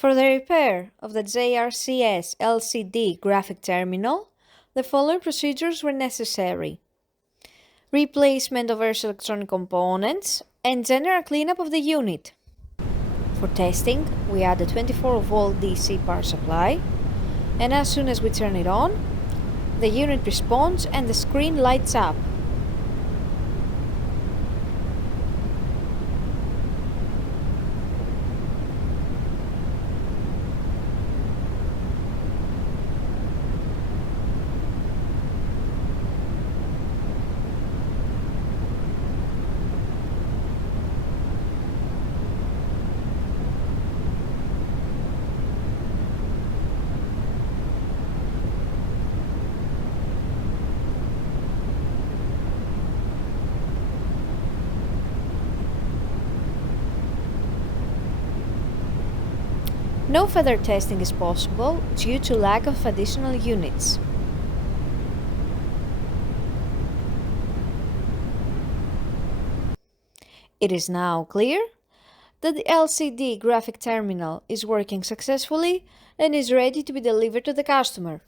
For the repair of the JRCS LCD graphic terminal, the following procedures were necessary: replacement of various electronic components and general cleanup of the unit. For testing, we add a 24-volt DC power supply, and as soon as we turn it on, the unit responds and the screen lights up. No further testing is possible due to lack of additional units. It is now clear that the LCD graphic terminal is working successfully and is ready to be delivered to the customer.